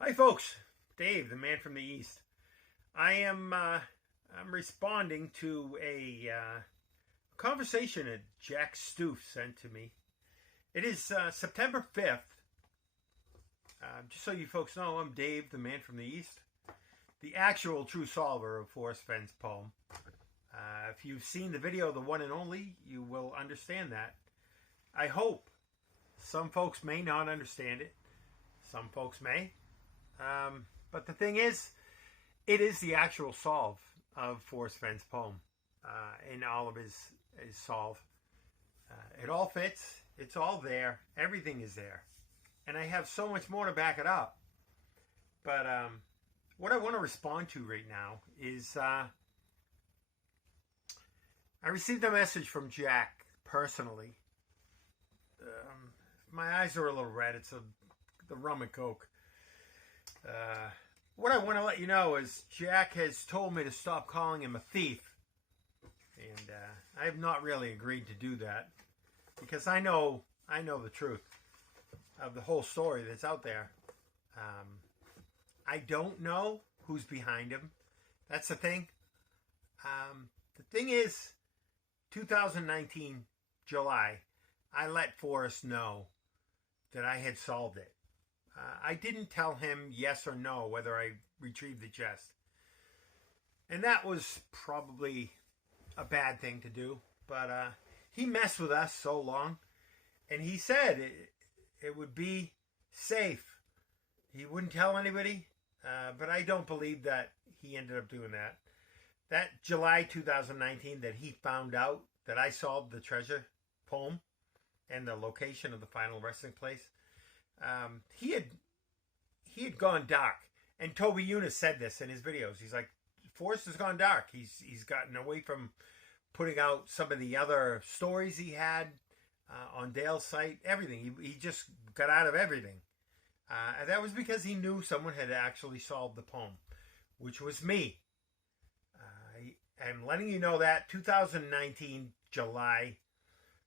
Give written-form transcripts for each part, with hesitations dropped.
Hi, folks. Dave, the man from the East. I'm responding to a conversation that Jack Stuef sent to me. It is September 5th. Just so you folks know, I'm Dave, the man from the East, the actual true solver of Forrest Fenn's poem. If you've seen the video, the one and only, you will understand that. I hope. Some folks may not understand it. Some folks may. But the thing is, it is the actual solve of Forrest Fenn's poem in all of his solve. It all fits. It's all there. Everything is there. And I have so much more to back it up. But what I want to respond to right now is I received a message from Jack personally. My eyes are a little red. It's the rum and coke. What I want to let you know is Jack has told me to stop calling him a thief. And I have not really agreed to do that. Because I know the truth of the whole story that's out there. I don't know who's behind him. That's the thing. The thing is, 2019, July, I let Forrest know that I had solved it. I didn't tell him yes or no whether I retrieved the chest. And that was probably a bad thing to do. But he messed with us so long. And he said it would be safe. He wouldn't tell anybody. But I don't believe that he ended up doing that. That July 2019 that he found out that I solved the treasure poem and the location of the final resting place. He had gone dark, and Toby Eunice said this in his videos. He's like, Forrest has gone dark. He's gotten away from putting out some of the other stories he had on Dale's site. Everything. He just got out of everything, and that was because he knew someone had actually solved the poem, which was me. I'm letting you know that 2019 July,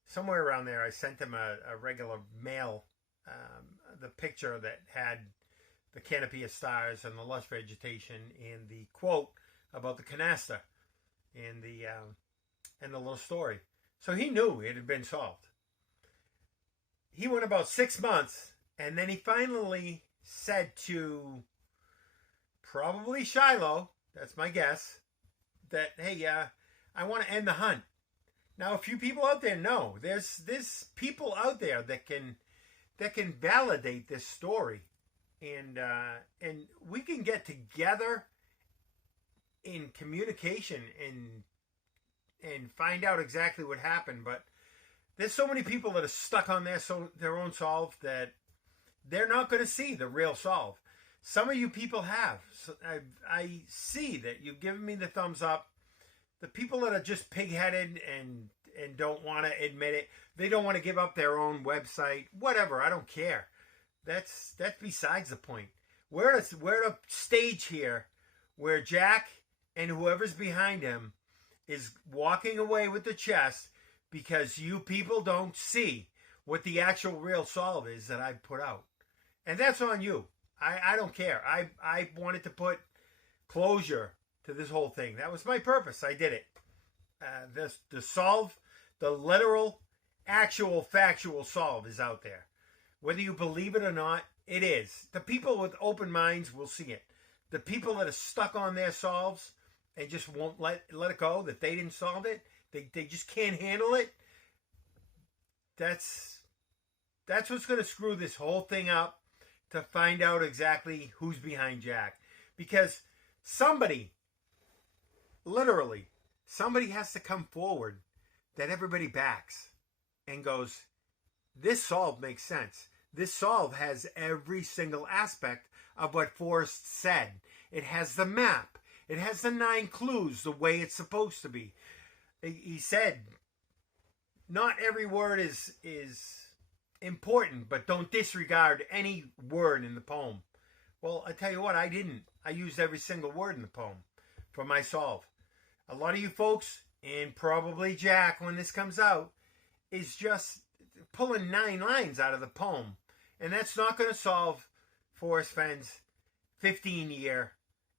somewhere around there, I sent him a regular mail. The picture that had the canopy of stars and the lush vegetation and the quote about the canasta and the little story. So he knew it had been solved. He went about 6 months, and then he finally said to probably Shiloh, that's my guess, that, hey, I want to end the hunt. Now, a few people out there know. There's people out there that can validate this story, and we can get together in communication and find out exactly what happened. But there's so many people that are stuck on their own solve that they're not going to see the real solve. Some of you people have. So I see that you've given me the thumbs up. The people that are just pig-headed and don't want to admit it, they don't want to give up their own website, whatever, I don't care. That's besides the point. We're at a stage here where Jack and whoever's behind him is walking away with the chest because you people don't see what the actual real solve is that I put out. And that's on you. I don't care. I wanted to put closure to this whole thing. That was my purpose. I did it. The solve, the literal, actual, factual solve is out there. Whether you believe it or not, it is. The people with open minds will see it. The people that are stuck on their solves and just won't let it go, that they didn't solve it, they just can't handle it, that's what's going to screw this whole thing up, to find out exactly who's behind Jack. Because somebody, literally, somebody has to come forward that everybody backs and goes, this solve makes sense. This solve has every single aspect of what Forrest said. It has the map. It has the 9 clues the way it's supposed to be. He said, not every word is important, but don't disregard any word in the poem. Well, I tell you what, I didn't. I used every single word in the poem for my solve. A lot of you folks, and probably Jack when this comes out, is just pulling 9 lines out of the poem. And that's not going to solve Forrest Fenn's 15-year,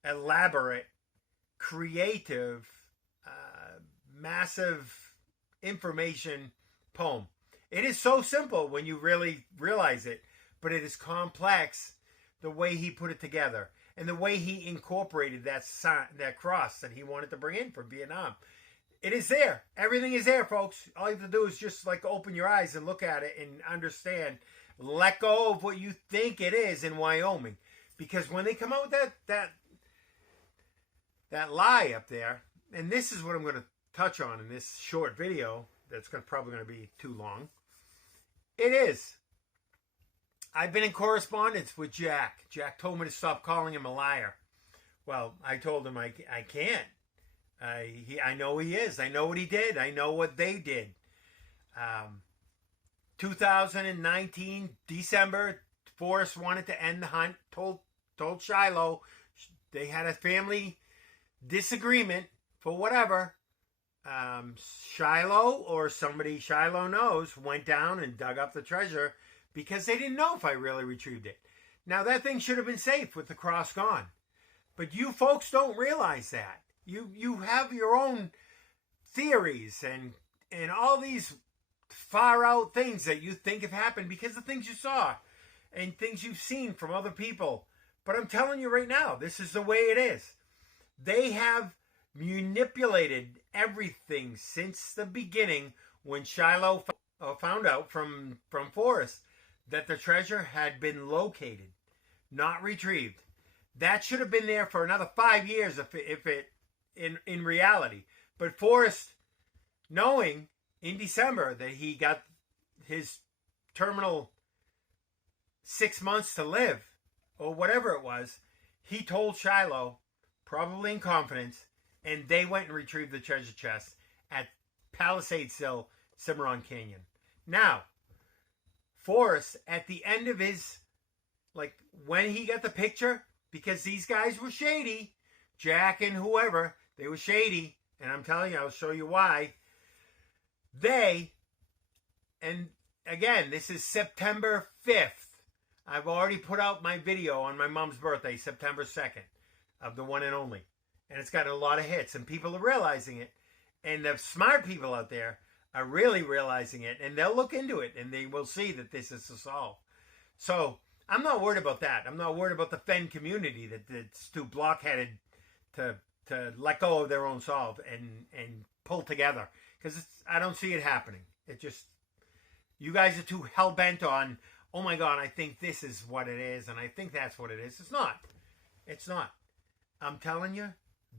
elaborate, creative, massive information poem. It is so simple when you really realize it, but it is complex the way he put it together and the way he incorporated that sign, that cross that he wanted to bring in from Vietnam. It is there. Everything is there, folks. All you have to do is just like open your eyes and look at it and understand. Let go of what you think it is in Wyoming. Because when they come out with that lie up there, and this is what I'm going to touch on in this short video that's probably going to be too long. It is. I've been in correspondence with Jack. Jack told me to stop calling him a liar. Well, I told him I can't. I know he is. I know what he did. I know what they did. 2019, December, Forrest wanted to end the hunt. Told Shiloh they had a family disagreement for whatever. Shiloh or somebody Shiloh knows went down and dug up the treasure because they didn't know if I really retrieved it. Now that thing should have been safe with the cross gone. But you folks don't realize that. You have your own theories and all these far out things that you think have happened because of things you saw and things you've seen from other people. But I'm telling you right now, this is the way it is. They have manipulated everything since the beginning when Shiloh found out from Forrest that the treasure had been located, not retrieved. That should have been there for another 5 years if it in reality. But Forrest, knowing in December that he got his terminal 6 months to live, or whatever it was, he told Shiloh, probably in confidence, and they went and retrieved the treasure chest at Palisades Hill, Cimarron Canyon. Now, Forrest, at the end of his, like, when he got the picture, because these guys were shady, Jack and whoever, they were shady, and I'm telling you, I'll show you why. And again, this is September 5th. I've already put out my video on my mom's birthday, September 2nd, of the one and only. And it's got a lot of hits, and people are realizing it. And the smart people out there are really realizing it, and they'll look into it, and they will see that this is a solve. So I'm not worried about that. I'm not worried about the Fen community that's too blockheaded to let go of their own solve and pull together. Because I don't see it happening. It just, you guys are too hell-bent on, oh my God, I think this is what it is, and I think that's what it is. It's not. It's not. I'm telling you,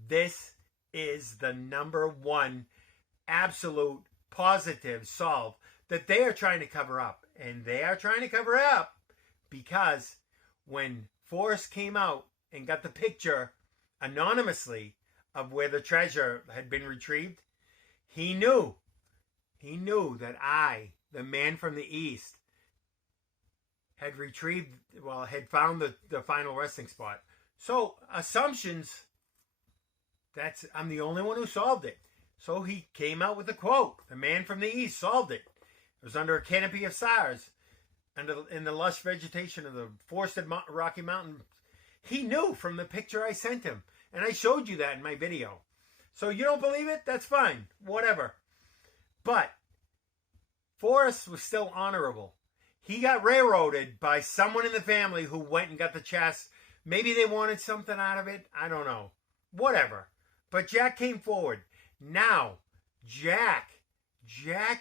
this is the #1 absolute positive solve that they are trying to cover up. And they are trying to cover it up because when Forrest came out and got the picture anonymously of where the treasure had been retrieved, he knew that I, the man from the East, had found the final resting spot. So assumptions, I'm the only one who solved it. So he came out with a quote, the man from the East solved it. It was under a canopy of stars, in the lush vegetation of the forested Rocky Mountains. He knew from the picture I sent him. And I showed you that in my video. So you don't believe it? That's fine. Whatever. But Forrest was still honorable. He got railroaded by someone in the family who went and got the chest. Maybe they wanted something out of it. I don't know. Whatever. But Jack came forward. Now, Jack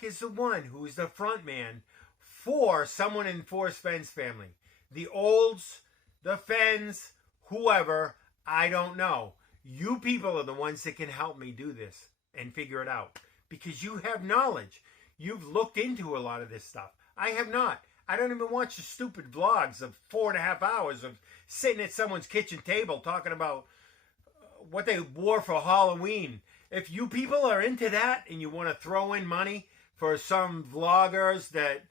is the one who is the front man for someone in Forrest Fenn's family. The Olds, the Fenns, whoever, I don't know. You people are the ones that can help me do this and figure it out. Because you have knowledge. You've looked into a lot of this stuff. I have not. I don't even watch the stupid vlogs of 4.5 hours of sitting at someone's kitchen table talking about what they wore for Halloween. If you people are into that and you want to throw in money for some vloggers that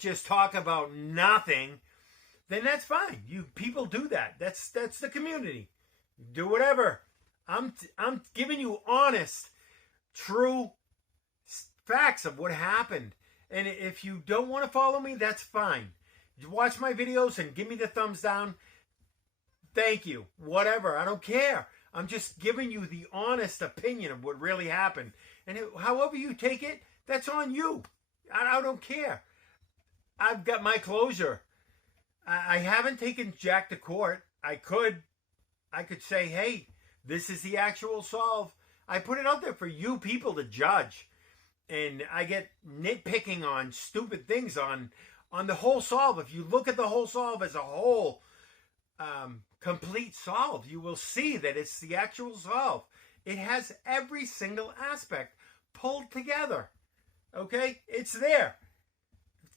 just talk about nothing, then that's fine. You people do that. That's the community. Do whatever. I'm giving you honest, true facts of what happened. And if you don't want to follow me, that's fine. You watch my videos and give me the thumbs down. Thank you. Whatever. I don't care. I'm just giving you the honest opinion of what really happened. And however you take it, that's on you. I don't care. I've got my closure. I haven't taken Jack to court. I could say, hey, this is the actual solve. I put it out there for you people to judge. And I get nitpicking on stupid things on the whole solve. If you look at the whole solve as a whole, complete solve, you will see that it's the actual solve. It has every single aspect pulled together. Okay? It's there.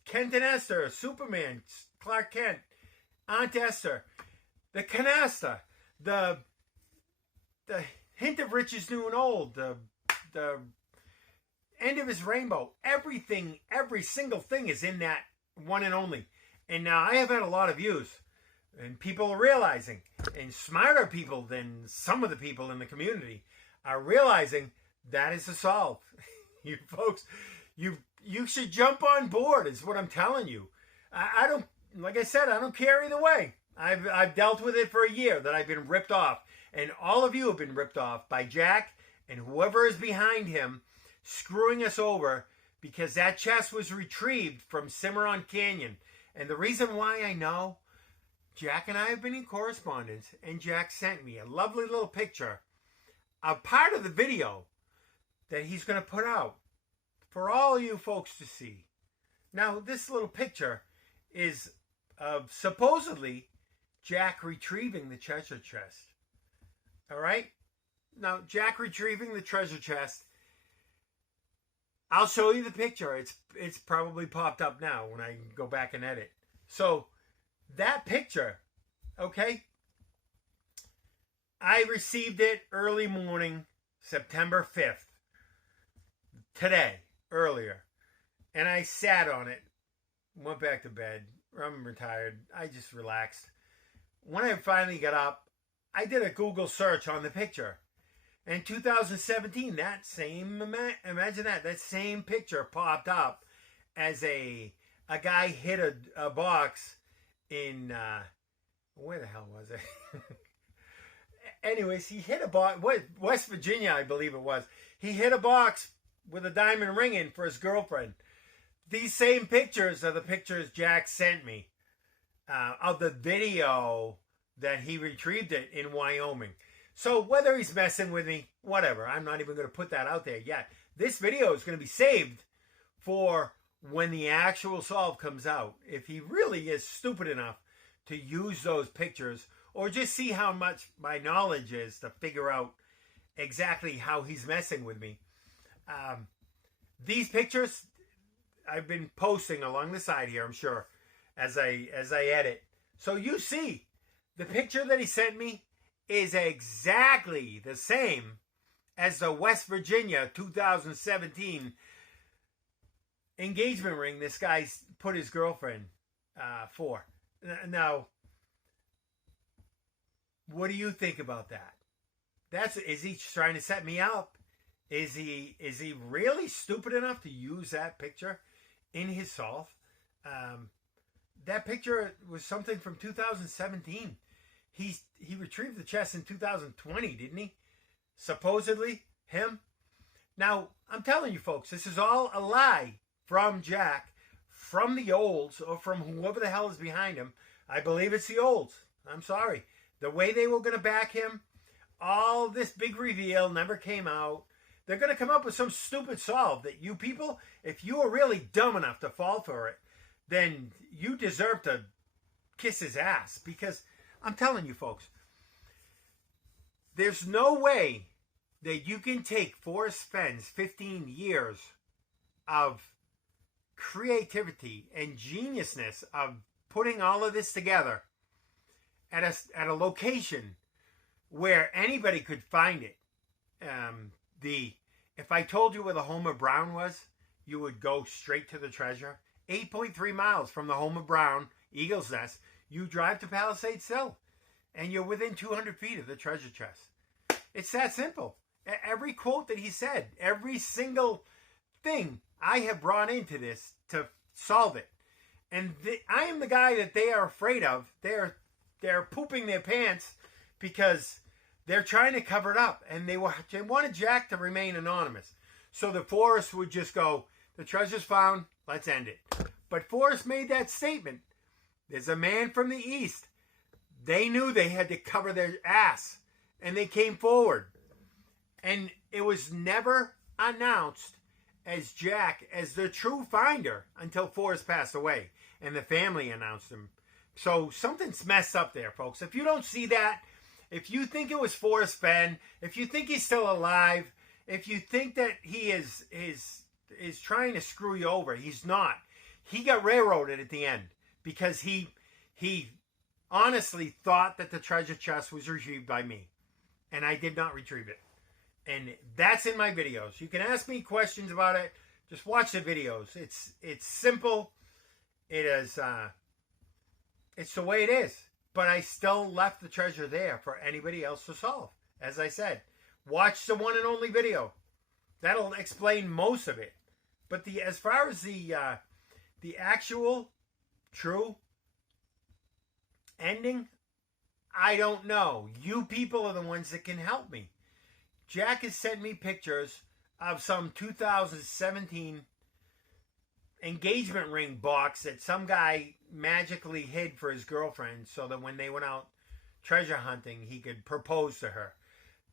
Kent and Esther, Superman, Clark Kent, Aunt Esther, the canasta, the hint of riches new and old, the end of his rainbow. Everything, every single thing is in that one and only. And now I have had a lot of views. And people are realizing, and smarter people than some of the people in the community are realizing that is the solve. You folks, you should jump on board is what I'm telling you. I don't, like I said, I don't care either way. I've dealt with it for a year that I've been ripped off. And all of you have been ripped off by Jack and whoever is behind him screwing us over because that chest was retrieved from Cimarron Canyon. And the reason why I know, Jack and I have been in correspondence, and Jack sent me a lovely little picture, a part of the video that he's going to put out for all you folks to see. Now, this little picture is of supposedly Jack retrieving the treasure chest. All right? Now, Jack retrieving the treasure chest, I'll show you the picture. It's probably popped up now when I go back and edit. So, that picture, okay, I received it early morning, September 5th, today, earlier, and I sat on it, went back to bed. I'm retired. I just relaxed. When I finally got up, I did a Google search on the picture. In 2017, that same, imagine that same picture popped up as a guy hit a box in, where the hell was it? Anyways, he hit a box, West Virginia, I believe it was. He hit a box with a diamond ring in for his girlfriend. These same pictures are the pictures Jack sent me of the video that he retrieved it in Wyoming. So whether he's messing with me, whatever, I'm not even going to put that out there yet. This video is going to be saved for when the actual solve comes out. If he really is stupid enough to use those pictures, or just see how much my knowledge is to figure out exactly how he's messing with me. These pictures I've been posting along the side here, I'm sure, as I edit. So you see, the picture that he sent me is exactly the same as the West Virginia 2017 engagement ring this guy put his girlfriend for. Now, what do you think about that? Is he trying to set me up? Is he really stupid enough to use that picture in his solve? That picture was something from 2017. He retrieved the chest in 2020, didn't he? Supposedly, him. Now, I'm telling you folks, this is all a lie from Jack, from the Olds, or from whoever the hell is behind him. I believe it's the Olds. I'm sorry. The way they were going to back him, all this big reveal never came out. They're going to come up with some stupid solve that you people, if you are really dumb enough to fall for it, then you deserve to kiss his ass. Because I'm telling you folks, there's no way that you can take Forrest Fenn's 15 years of creativity and geniusness of putting all of this together at a location where anybody could find it. If I told you where the home of Brown was, you would go straight to the treasure. 8.3 miles from the home of Brown, Eagle's Nest, you drive to Palisades Hill, and you're within 200 feet of the treasure chest. It's that simple. Every quote that he said, every single thing I have brought into this to solve it. And I am the guy that they are afraid of. They're they're pooping their pants because they're trying to cover it up, and they wanted Jack to remain anonymous. So the Forrest would just go, the treasure's found, let's end it. But Forrest made that statement. There's a man from the East. They knew they had to cover their ass, and they came forward. And it was never announced as Jack as the true finder until Forrest passed away, and the family announced him. So something's messed up there, folks. If you don't see that, if you think it was Forrest Fenn, if you think he's still alive, if you think that he is trying to screw you over, he's not. He got railroaded at the end because he honestly thought that the treasure chest was retrieved by me, and I did not retrieve it. And that's in my videos. You can ask me questions about it. Just watch the videos. It's simple. It is. It's the way it is. But I still left the treasure there for anybody else to solve. As I said, watch the one and only video. That'll explain most of it. But as far as the actual true ending, I don't know. You people are the ones that can help me. Jack has sent me pictures of some 2017 engagement ring box that some guy magically hid for his girlfriend so that when they went out treasure hunting, he could propose to her.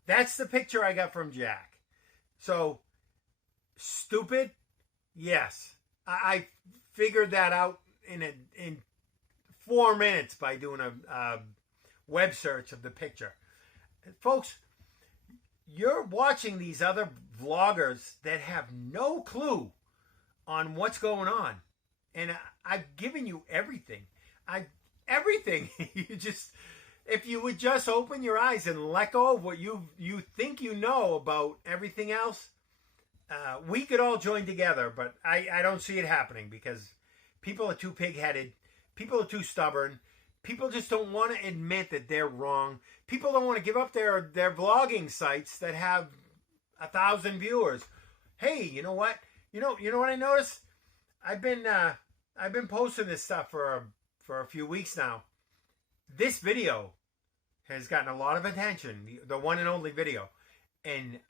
That's the picture I got from Jack. So, stupid? Yes. I figured that out in 4 minutes by doing a web search of the picture. Folks, you're watching these other vloggers that have no clue on what's going on. And I've given you everything. Everything. If you would just open your eyes and let go of what you think you know about everything else, we could all join together. But I don't see it happening because people are too pig-headed. People are too stubborn. People just don't want to admit that they're wrong. People don't want to give up their vlogging sites that have 1,000 viewers. Hey, you know what? You know what I noticed? I've been posting this stuff for a few weeks now. This video has gotten a lot of attention, the one and only video. And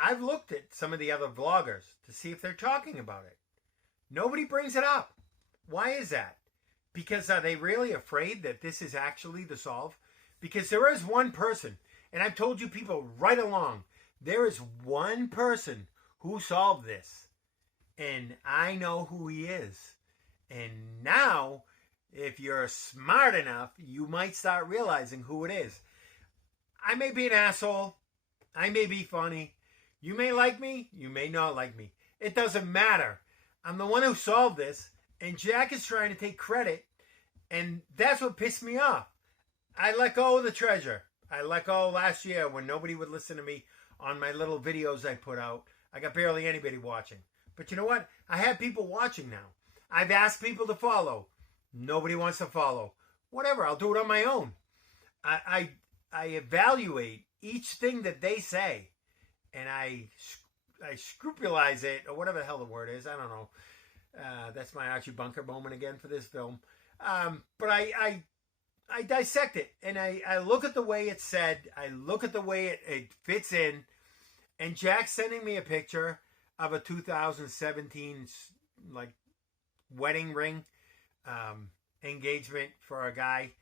I've looked at some of the other vloggers to see if they're talking about it. Nobody brings it up. Why is that? Because are they really afraid that this is actually the solve? Because there is one person, and I've told you people right along, there is one person who solved this. And I know who he is. And now, if you're smart enough, you might start realizing who it is. I may be an asshole. I may be funny. You may like me. You may not like me. It doesn't matter. I'm the one who solved this. And Jack is trying to take credit. And that's what pissed me off. I let go of the treasure. I let go last year when nobody would listen to me on my little videos I put out. I got barely anybody watching. But you know what? I have people watching now. I've asked people to follow. Nobody wants to follow. Whatever, I'll do it on my own. I evaluate each thing that they say, and I scrupulize it, or whatever the hell the word is. I don't know. That's my Archie Bunker moment again for this film. But I dissect it, and I look at the way it's said. I look at the way it fits in. And Jack's sending me a picture of a 2017 like wedding ring engagement for a guy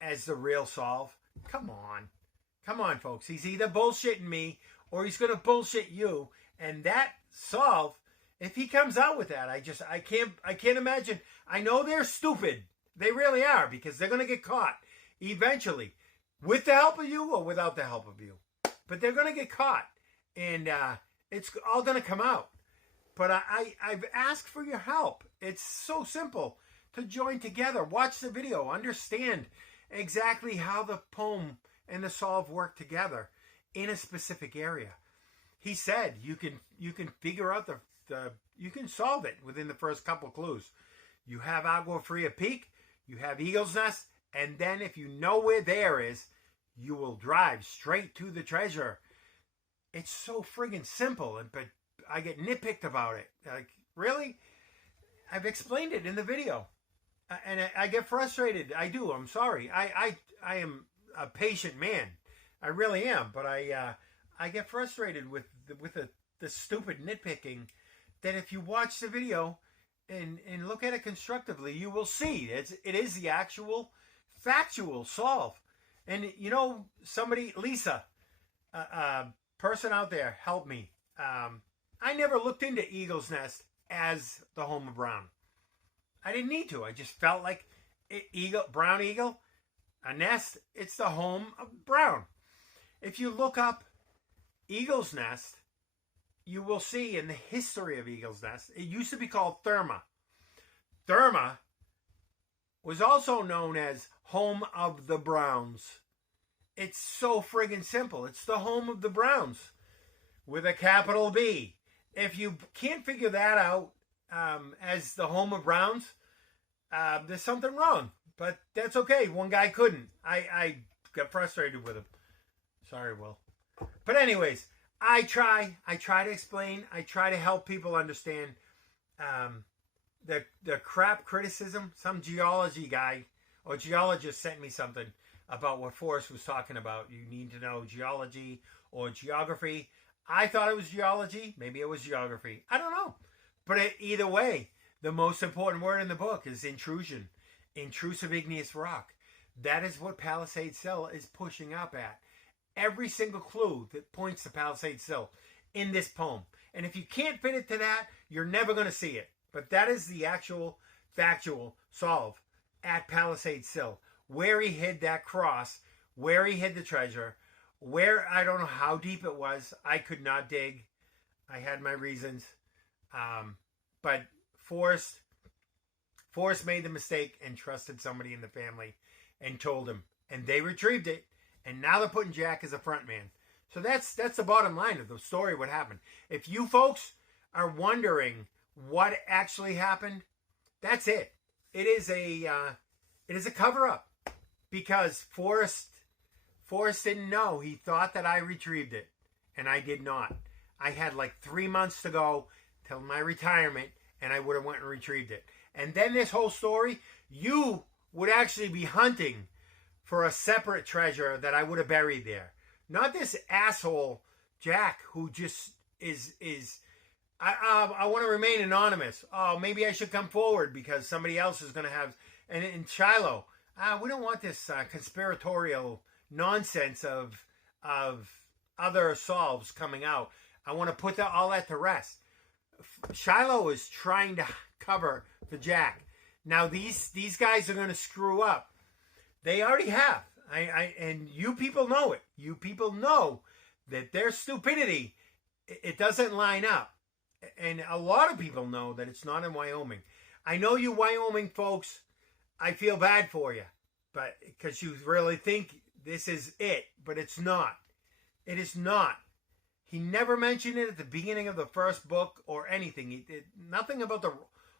as the real solve. Come on, folks. He's either bullshitting me or he's gonna bullshit you. And that solve, if he comes out with that, I can't imagine. I know they're stupid. They really are, because they're gonna get caught eventually, with the help of you or without the help of you. But they're gonna get caught, and it's all gonna come out. But I've asked for your help. It's so simple to join together. Watch the video. Understand exactly how the poem and the solve work together in a specific area. He said you can figure out you can solve it within the first couple clues. You have Agua Fria Peak, you have Eagle's Nest, and then if you know where there is, you will drive straight to the treasure. It's so friggin' simple, but I get nitpicked about it. Like, really? I've explained it in the video. And I get frustrated. I do. I'm sorry. a patient man. I really am, but I get frustrated with the stupid nitpicking. That if you watch the video and look at it constructively, you will see it is the actual factual solve. And you know, somebody, Lisa, person out there, help me. I never looked into Eagle's Nest as the home of Brown. I didn't need to. I just felt like brown eagle, a nest, it's the home of Brown. If you look up Eagle's Nest, you will see in the history of Eagle's Nest, it used to be called Therma. Therma was also known as home of the Browns. It's so friggin' simple. It's the home of the Browns with a capital B. If you can't figure that out as the home of Browns, there's something wrong. But that's okay. One guy couldn't. I got frustrated with him. Sorry, Will. But anyways, I try to explain. I try to help people understand the crap criticism. Some geology guy or geologist sent me something about what Forrest was talking about. You need to know geology or geography. I thought it was geology. Maybe it was geography. I don't know. But either way, the most important word in the book is intrusion. Intrusive igneous rock. That is what Palisade Sill is pushing up at. Every single clue that points to Palisade Sill in this poem. And if you can't fit it to that, you're never going to see it. But that is the actual factual solve at Palisade Sill. Where he hid that cross, where he hid the treasure, where, I don't know how deep it was. I could not dig. I had my reasons. But Forrest made the mistake and trusted somebody in the family and told him. And they retrieved it. And now they're putting Jack as a front man. So that's the bottom line of the story, what happened. If you folks are wondering what actually happened, that's it. It is a cover-up. Because Forrest didn't know. He thought that I retrieved it. And I did not. I had like 3 months to go till my retirement. And I would have went and retrieved it. And then this whole story, you would actually be hunting for a separate treasure that I would have buried there. Not this asshole Jack who just is I want to remain anonymous. Oh, maybe I should come forward because somebody else is going to have... And in Shiloh, we don't want this conspiratorial nonsense of other solves coming out. I want to put all that to rest. Shiloh is trying to cover for Jack. Now these guys are going to screw up. They already have. And you people know it. You people know that their stupidity, it doesn't line up. And a lot of people know that it's not in Wyoming. I know you Wyoming folks, I feel bad for you. But because you really think this is it. But it's not. It is not. He never mentioned it at the beginning of the first book or anything. Nothing about the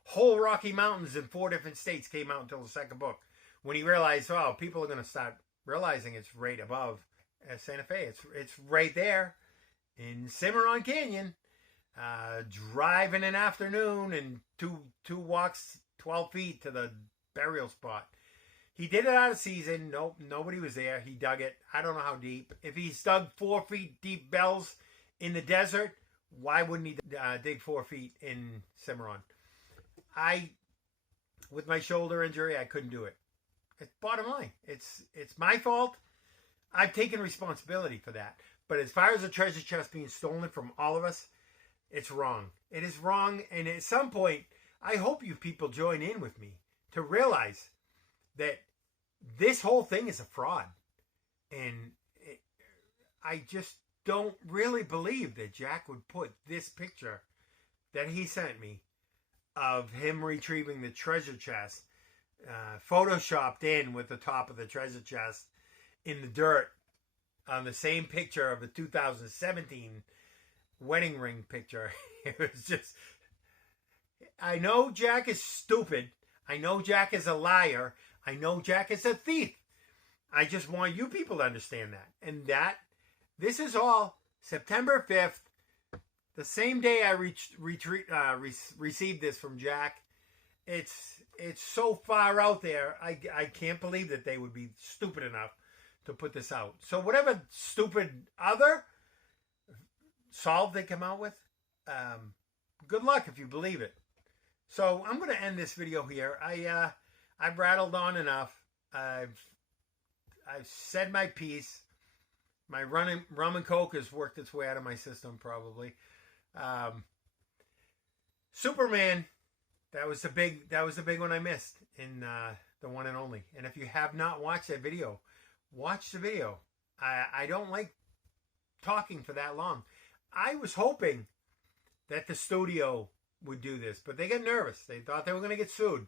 whole Rocky Mountains in 4 different states came out until the second book. When he realized, oh, people are going to start realizing it's right above Santa Fe. It's right there in Cimarron Canyon. Driving an afternoon and two walks 12 feet to the burial spot. He did it out of season. Nope, nobody was there. He dug it. I don't know how deep. If he's dug 4 feet deep bells in the desert, why wouldn't he dig 4 feet in Cimarron? With my shoulder injury, I couldn't do it. It's bottom line. It's my fault. I've taken responsibility for that. But as far as the treasure chest being stolen from all of us, it's wrong. It is wrong. And at some point, I hope you people join in with me to realize that this whole thing is a fraud. And I just don't really believe that Jack would put this picture that he sent me of him retrieving the treasure chest, photoshopped in with the top of the treasure chest in the dirt on the same picture of the 2017 wedding ring picture. It was just... I know Jack is stupid. I know Jack is a liar. I know Jack is a thief. I just want you people to understand that. And this is all September 5th, the same day I received this from Jack. it's so far out there. I can't believe that they would be stupid enough to put this out. So whatever stupid other solve they come out with, good luck if you believe it. So I'm going to end this video here. I've rattled on enough. I've said my piece. My rum and coke has worked its way out of my system probably. Superman, that was the big one I missed in the one and only. And if you have not watched that video, watch the video. I don't like talking for that long. I was hoping that the studio would do this, but they got nervous. They thought they were going to get sued.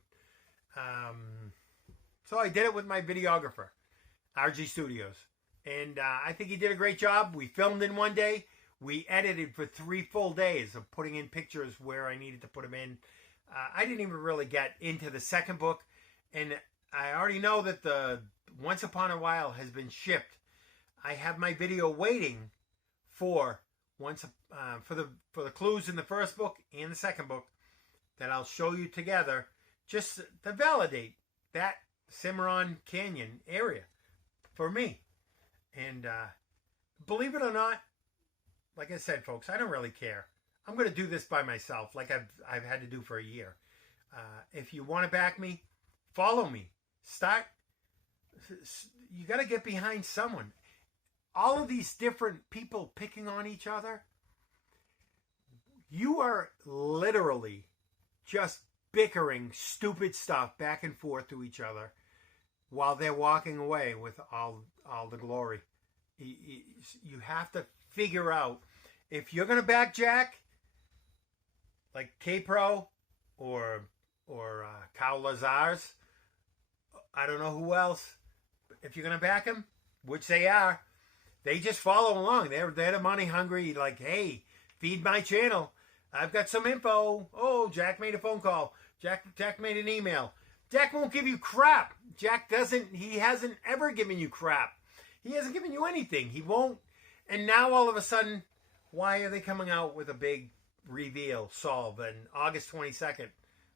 So I did it with my videographer, RG Studios. And I think he did a great job. We filmed in one day. We edited for 3 full days of putting in pictures where I needed to put them in. I didn't even really get into the second book. And I already know that the Once Upon a While has been shipped. I have my video waiting for for the clues in the first book and the second book that I'll show you together, just to validate that Cimarron Canyon area for me. And believe it or not, like I said, folks, I don't really care. I'm going to do this by myself, like I've had to do for a year. If you want to back me, follow me. You got to get behind someone. All of these different people picking on each other, you are literally just bickering stupid stuff back and forth to each other while they're walking away with all the glory. You have to figure out, if you're going to back Jack, like K-Pro or Kyle Lazar's, I don't know who else, if you're going to back him, which they are, they just follow along. They're the money hungry, like, hey, feed my channel. I've got some info. Oh, Jack made a phone call. Jack made an email. Jack won't give you crap. He hasn't ever given you crap. He hasn't given you anything. He won't. And now all of a sudden, why are they coming out with a big reveal solve on August 22nd?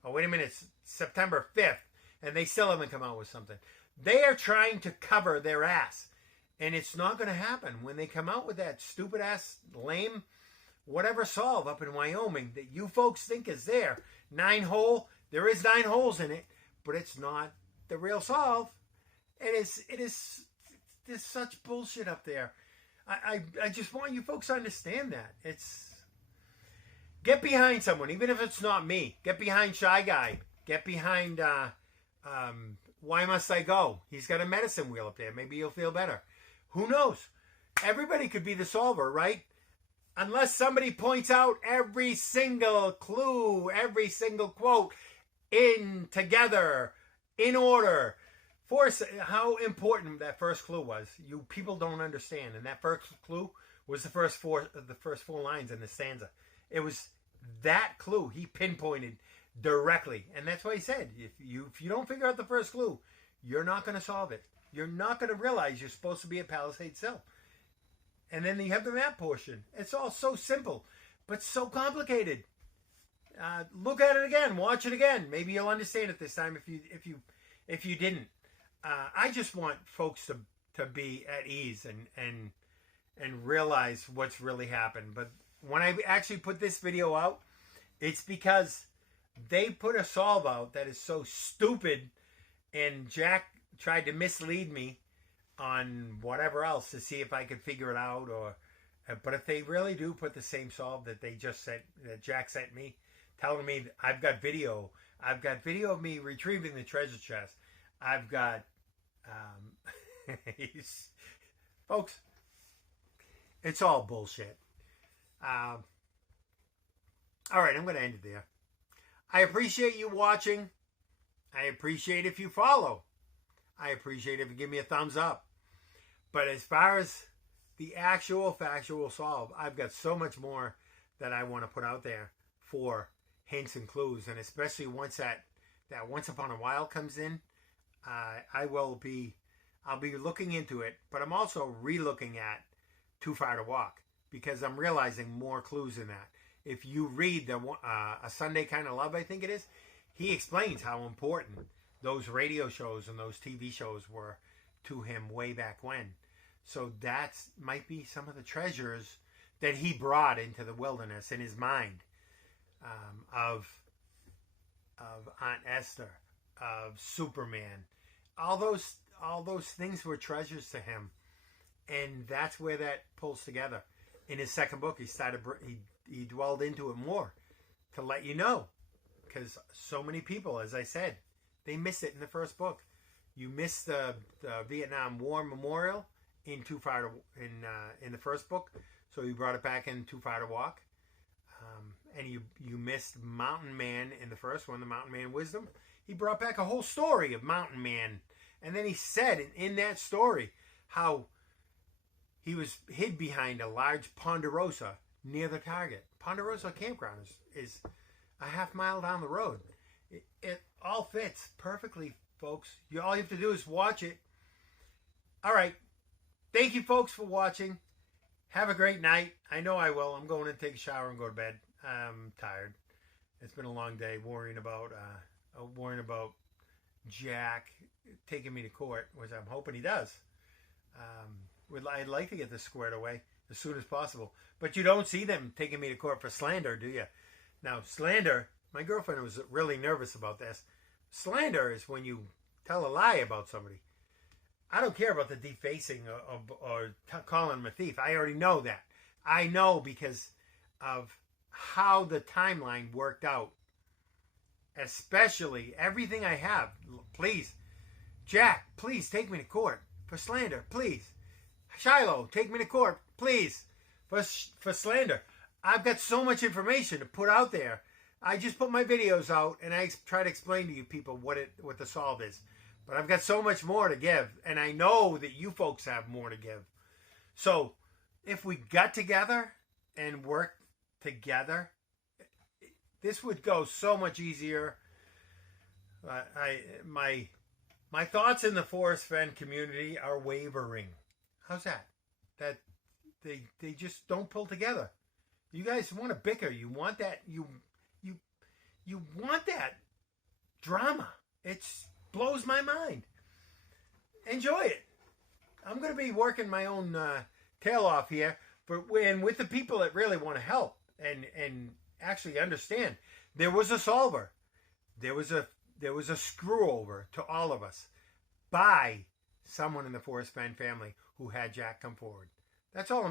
Oh, wait a minute, it's September 5th, and they still haven't come out with something. They are trying to cover their ass. And it's not going to happen when they come out with that stupid ass, lame, whatever solve up in Wyoming that you folks think is there. 9-hole. There is 9 holes in it, but it's not the real solve. There's such bullshit up there. I just want you folks to understand that. Get behind someone, even if it's not me. Get behind Shy Guy. Get behind Why Must I Go? He's got a medicine wheel up there. Maybe you'll feel better. Who knows? Everybody could be the solver, right? Unless somebody points out every single clue, every single quote in together, in order. How important that first clue was, you people don't understand. And that first clue was the first four lines in the stanza. It was that clue he pinpointed directly, and that's why he said, if you don't figure out the first clue, you're not going to solve it. You're not going to realize you're supposed to be at Palisades Hill. And then you have the map portion. It's all so simple, but so complicated. Look at it again. Watch it again. Maybe you'll understand it this time if you didn't. I just want folks to be at ease and realize what's really happened. But when I actually put this video out, it's because they put a solve out that is so stupid, and Jack tried to mislead me on whatever else to see if I could figure it out. But if they really do put the same solve that they just sent, that Jack sent me, telling me I've got video of me retrieving the treasure chest. I've got, folks, it's all bullshit. All right, I'm going to end it there. I appreciate you watching. I appreciate if you follow. I appreciate if you give me a thumbs up. But as far as the actual factual solve, I've got so much more that I want to put out there for hints and clues. And especially once that Once Upon a While comes in, I'll be looking into it. But I'm also re-looking at Too Far to Walk, because I'm realizing more clues in that. If you read A Sunday Kind of Love, I think it is, he explains how important those radio shows and those TV shows were to him way back when. So that might be some of the treasures that he brought into the wilderness in his mind, of Aunt Esther, of Superman. All those things were treasures to him, and that's where that pulls together. In his second book, he dwelled into it more to let you know, because so many people, as I said, they miss it in the first book. You miss the Vietnam War memorial in the first book, so he brought it back in Too Far to Walk. And you missed Mountain Man in the first one, the Mountain Man Wisdom. He brought back a whole story of Mountain Man, and then he said in that story how he was hid behind a large ponderosa near the target. Ponderosa Campground is a half-mile down the road. It all fits perfectly, folks. All you have to do is watch it. All right. Thank you, folks, for watching. Have a great night. I know I will. I'm going to take a shower and go to bed. I'm tired. It's been a long day worrying about Jack taking me to court, which I'm hoping he does. I'd like to get this squared away as soon as possible. But you don't see them taking me to court for slander, do you? Now, slander, my girlfriend was really nervous about this. Slander is when you tell a lie about somebody. I don't care about the defacing or calling him a thief. I already know that. I know because of how the timeline worked out. Especially everything I have. Please, Jack, please take me to court for slander. Please. Shiloh, take me to court, please, for slander. I've got so much information to put out there. I just put my videos out and I try to explain to you people what the solve is. But I've got so much more to give, and I know that you folks have more to give. So if we got together and worked together, this would go so much easier. My thoughts in the Forest Fen community are wavering. How's that? That they just don't pull together. You guys want to bicker. You want that. You want that drama. It blows my mind. Enjoy it. I'm going to be working my own tail off here, and with the people that really want to help and actually understand. There was a solver. There was a screw over to all of us by someone in the Forest Fen family who had Jack come forward. That's all.